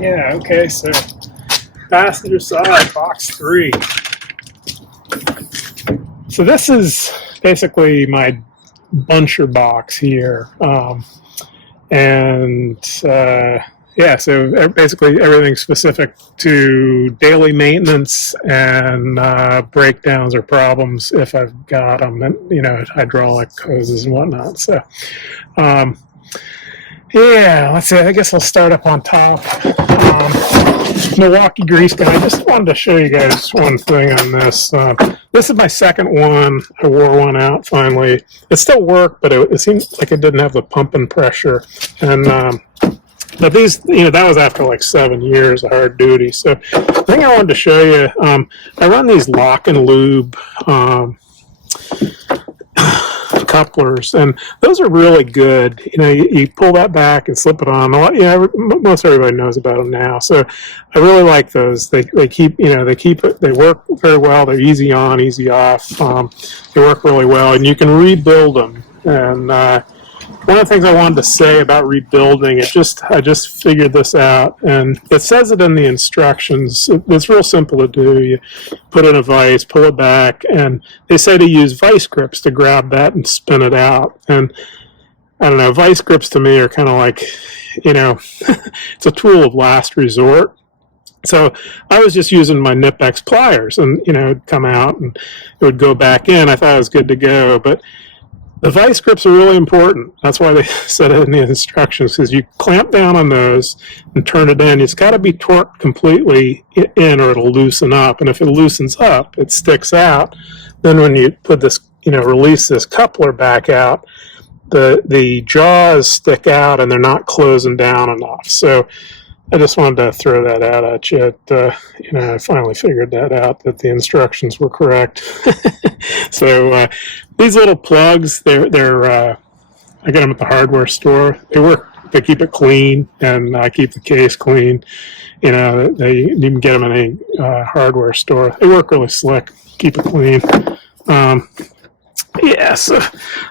Yeah, okay, so passenger side, box 3. So this is basically my buncher box here. Yeah, so basically everything's specific to daily maintenance and breakdowns or problems if I've got them, and, you know, hydraulic hoses and whatnot. So, yeah, let's see. I guess I'll start up on top. Milwaukee grease gun. I just wanted to show you guys one thing on this. This is my second one. I wore one out finally. It still worked, but it seemed like it didn't have the pumping pressure. And but these, you know, that was after like 7 years of hard duty. So the thing I wanted to show you, I run these lock and lube couplers, and those are really good. You know, you pull that back and slip it on. Yeah, most everybody knows about them now. So I really like those. They keep, you know, they work very well. They're easy on, easy off. They work really well, and you can rebuild them. And one of the things I wanted to say about rebuilding, I just figured this out, and it says it in the instructions. It's real simple to do. You put in a vise, pull it back, and they say to use vice grips to grab that and spin it out. And I don't know, vice grips to me are kind of like, you know, it's a tool of last resort. So I was just using my Nip-X pliers, and, you know, it'd come out and it would go back in. I thought it was good to go, but the vice grips are really important. That's why they said it in the instructions, because you clamp down on those and turn it in. It's got to be torqued completely in, or it'll loosen up. And if it loosens up, it sticks out. Then when you put this, you know, release this coupler back out, the jaws stick out and they're not closing down enough. So I just wanted to throw that out at you. You know, I finally figured that out, that the instructions were correct. So these little plugs, they're I get them at the hardware store. They work. They keep it clean, and I keep the case clean. You know, you can get them in any hardware store. They work really slick. Keep it clean. Yeah, so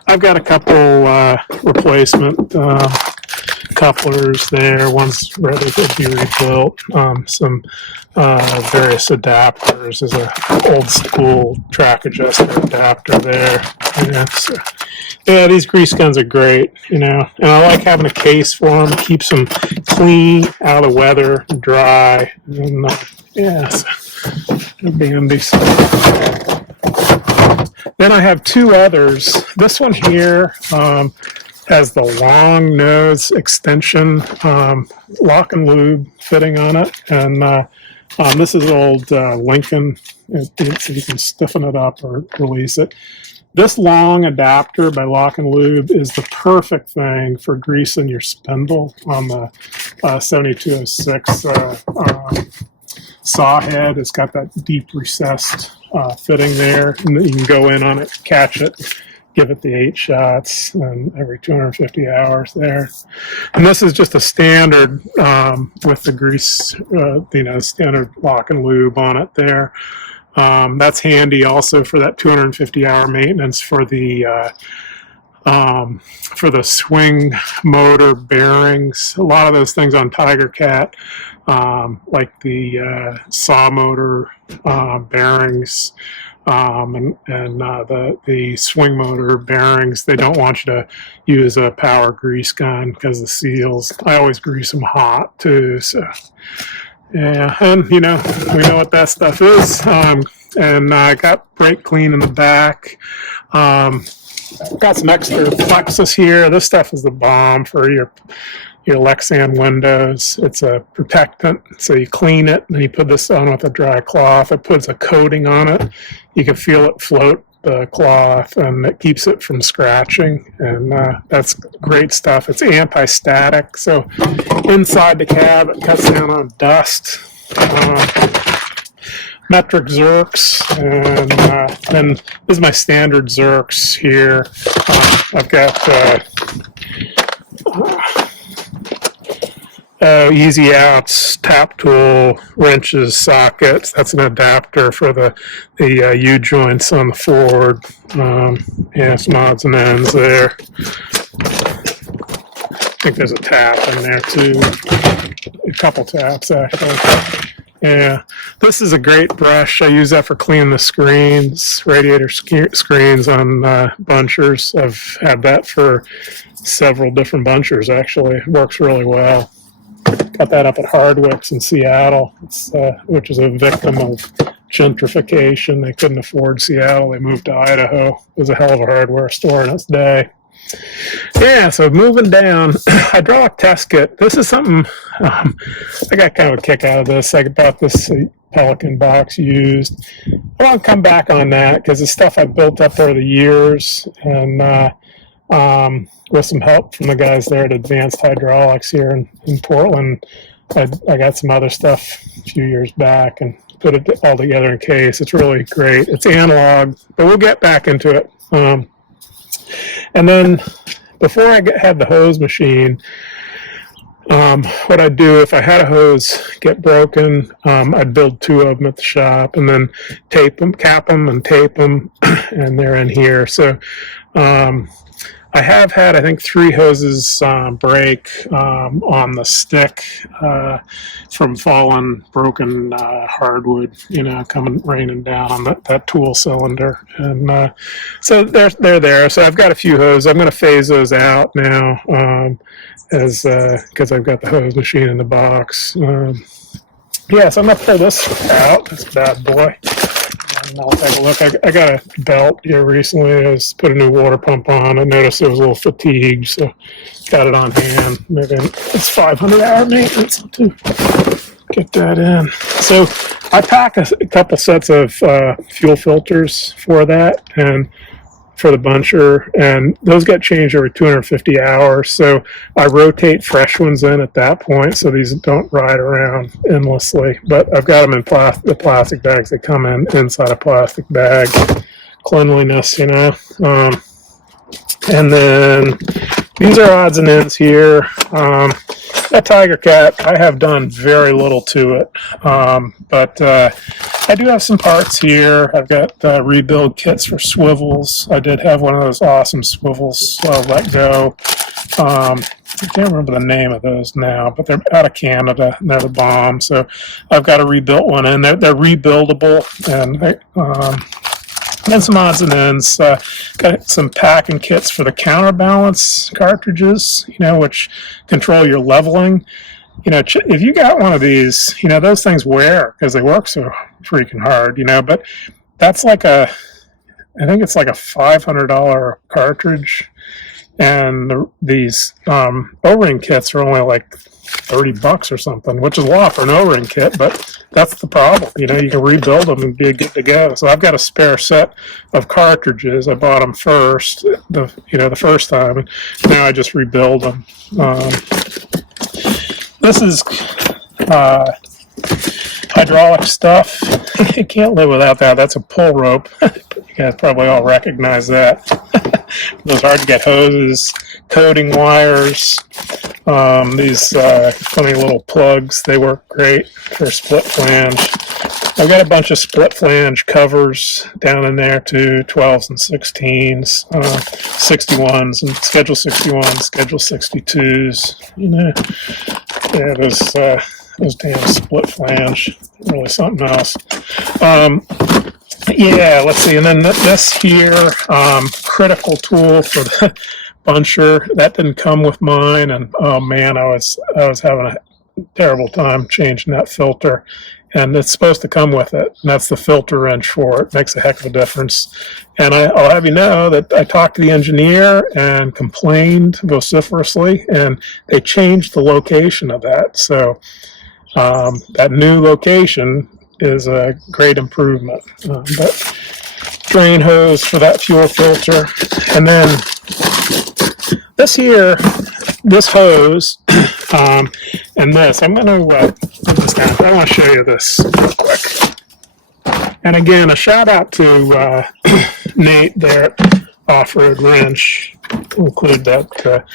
I've got a couple replacement couplers there. One's ready to be rebuilt. Some various adapters. There's an old school track adjuster adapter there. Yeah, so, yeah, these grease guns are great, you know, and I like having a case for them. It keeps them clean, out of weather, dry, and yeah, so it'd be handy. Then I have two others. This one here has the long nose extension lock and lube fitting on it, and this is old Lincoln. So you can stiffen it up or release it. This long adapter by Lock and Lube is the perfect thing for greasing your spindle on the 7206 saw head. It's got that deep recessed fitting there, and you can go in on it, catch it, give it the 8 shots, and every 250 hours there. And this is just a standard with the grease, you know, standard Lock and Lube on it there. That's handy also for that 250-hour maintenance for the swing motor bearings. A lot of those things on Tiger Cat, like the saw motor bearings and the swing motor bearings, they don't want you to use a power grease gun because the seals. I always grease them hot too. So yeah, and you know, we know what that stuff is. And I got brake clean in the back. Got some extra plexus here. This stuff is the bomb for your Lexan windows. It's a protectant, so you clean it, and then you put this on with a dry cloth. It puts a coating on it. You can feel it float the cloth, and it keeps it from scratching, and that's great stuff. It's anti-static, so inside the cab it cuts down on dust. Metric Zerks, and then this is my standard Zerks here. I've got easy outs, tap tool, wrenches, sockets. That's an adapter for the U-joints on the Ford. Yeah, some odds and ends there. I think there's a tap in there too. couple taps actually. Yeah, this is a great brush. I use that for cleaning the screens, radiator screens on bunchers. I've had that for several different bunchers actually. It works really well. Got that up at Hardwicks in Seattle, which is a victim of gentrification. They couldn't afford Seattle. They moved to Idaho. It was a hell of a hardware store in its day. Yeah, so moving down, hydraulic test kit. This is something I got kind of a kick out of this. I bought this Pelican box used. I want to come back on that because it's stuff I've built up over the years, and with some help from the guys there at Advanced Hydraulics here in Portland, I got some other stuff a few years back and put it all together in case. It's really great. It's analog, but we'll get back into it. And then before I had the hose machine, what I'd do if I had a hose get broken, I'd build 2 of them at the shop and then tape them, cap them and tape them, and they're in here. So I have had, I think, 3 hoses break on the stick from fallen, broken hardwood, coming raining down on that tool cylinder. And so they're there. So I've got a few hoses. I'm going to phase those out now because I've got the hose machine in the box. Yeah, so I'm going to pull this out, this bad boy. And I'll take a look. I got a belt here recently. I just put a new water pump on. I noticed it was a little fatigued, so got it on hand. Maybe it's 500-hour maintenance to get that in. So I pack a couple sets of fuel filters for that and for the buncher, and those get changed every 250 hours. So I rotate fresh ones in at that point, so these don't ride around endlessly. But I've got them in the plastic bags. They come in inside a plastic bag. Cleanliness, and then these are odds and ends here. That Tiger Cat, I have done very little to it, but I do have some parts here. I've got rebuild kits for swivels. I did have one of those awesome swivels let go. I can't remember the name of those now, but they're out of Canada, and they're the bomb. So I've got a rebuilt one, and they're rebuildable, and some odds and ends. Got some packing kits for the counterbalance cartridges, which control your leveling. If you got one of these, those things wear because they work so freaking hard, but that's I think it's like a $500 cartridge. And these O-ring kits are only like $30 or something, which is a lot for an O-ring kit, but that's the problem. You can rebuild them and be good to go. So I've got a spare set of cartridges. I bought them first, the first time, and now I just rebuild them. This is hydraulic stuff. You can't live without that. That's a pull rope. You guys probably all recognize that. Those hard to get hoses, coating wires, these funny little plugs. They work great for split flange. I've got a bunch of split flange covers down in there too, 12s and 16s, 61s, and Schedule 61s, Schedule 62s. Yeah, those damn split flange, really something else. Yeah, let's see, and then this here, critical tool for the buncher, that didn't come with mine, and oh man, I was having a terrible time changing that filter, and it's supposed to come with it, and that's the filter wrench for it. Makes a heck of a difference. And I'll have you know that I talked to the engineer and complained vociferously, and they changed the location of that, so that new location is a great improvement. But drain hose for that fuel filter, and then this hose, and this, I'm going to put this down. I want to show you this real quick. And again, a shout out to Nate there at Offroad Wrench. I'll include that.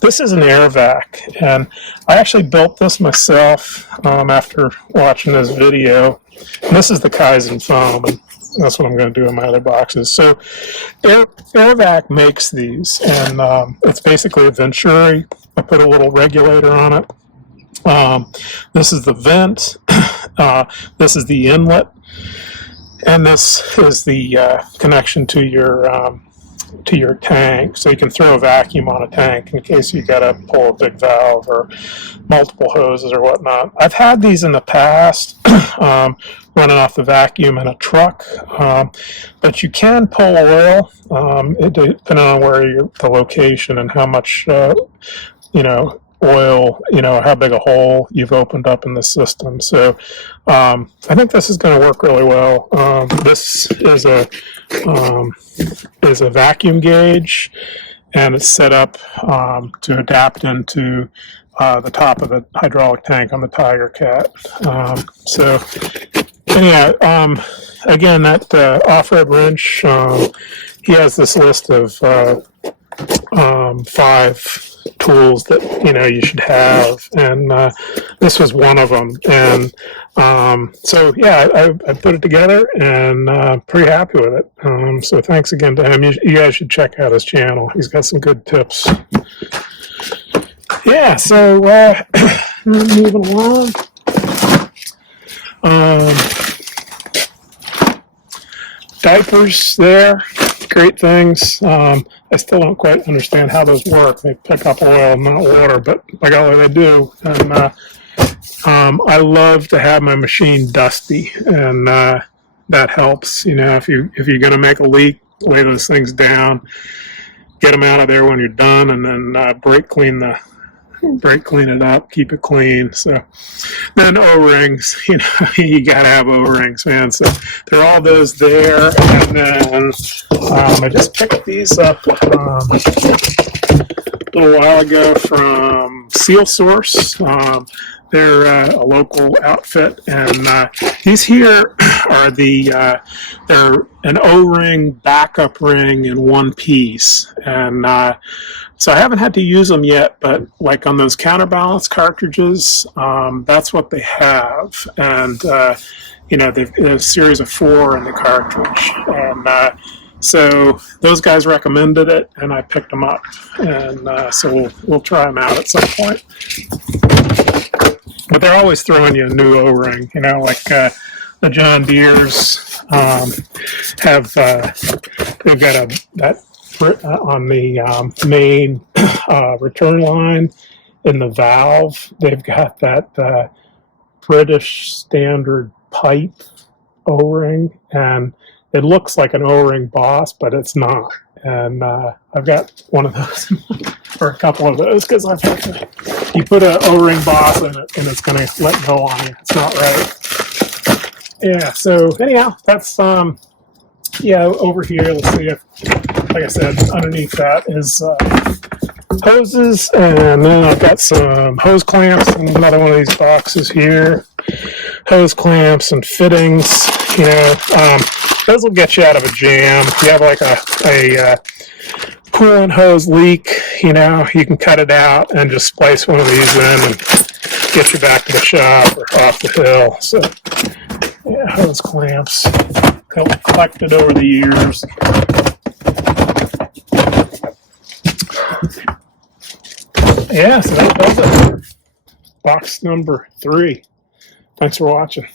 This is an air vac, and I actually built this myself after watching this video. And this is the Kaizen foam, and that's what I'm going to do in my other boxes. So AirVac makes these, and it's basically a Venturi. I put a little regulator on it, This is the vent. This is the inlet, and this is the connection to your tank, so you can throw a vacuum on a tank in case you got to pull a big valve or multiple hoses or whatnot. I've had these in the past, running off the vacuum in a truck, but you can pull oil, depending on where the location and how much oil, how big a hole you've opened up in the system. So I think this is going to work really well. This is a vacuum gauge, and it's set up to adapt into the top of the hydraulic tank on the Tiger Cat. So anyhow, again, that Offroad Wrench, he has this list of 5 tools that you should have, and this was one of them. And so yeah, I put it together, and pretty happy with it. So thanks again to him. You guys should check out his channel. He's got some good tips. Yeah, so moving along. Diapers there, great things. I still don't quite understand how those work. They pick up oil, not water, but by golly, they do. And I love to have my machine dusty, and that helps. If you're going to make a leak, lay those things down, get them out of there when you're done, and then brake clean it up, keep it clean. So then O-rings, you gotta have O-rings, man. So there are all those there, and then I just picked these up a little while ago from Seal Source. They're a local outfit, and these here are they're an O-ring backup ring in one piece, and so I haven't had to use them yet, but like on those counterbalance cartridges, that's what they have. And there's a series of 4 in the cartridge, and so those guys recommended it, and I picked them up, and so we'll try them out at some point. But they're always throwing you a new O-ring, like the John Deeres they've got that on the main return line in the valve. They've got that British standard pipe O-ring, and it looks like an O-ring Boss, but it's not. And I've got one of those, or a couple of those, because you put an O-ring Boss in it, and it's going to let go on you. It's not right. Yeah. So anyhow, that's over here. Let's see if, like I said, underneath that is hoses, and then I've got some hose clamps and another one of these boxes here. Hose clamps and fittings. Those will get you out of a jam. If you have like a coolant hose leak, you can cut it out and just splice one of these in and get you back to the shop or off the hill. So yeah, hose clamps collected over the years. Yeah, so that does it. Box number 3. Thanks for watching.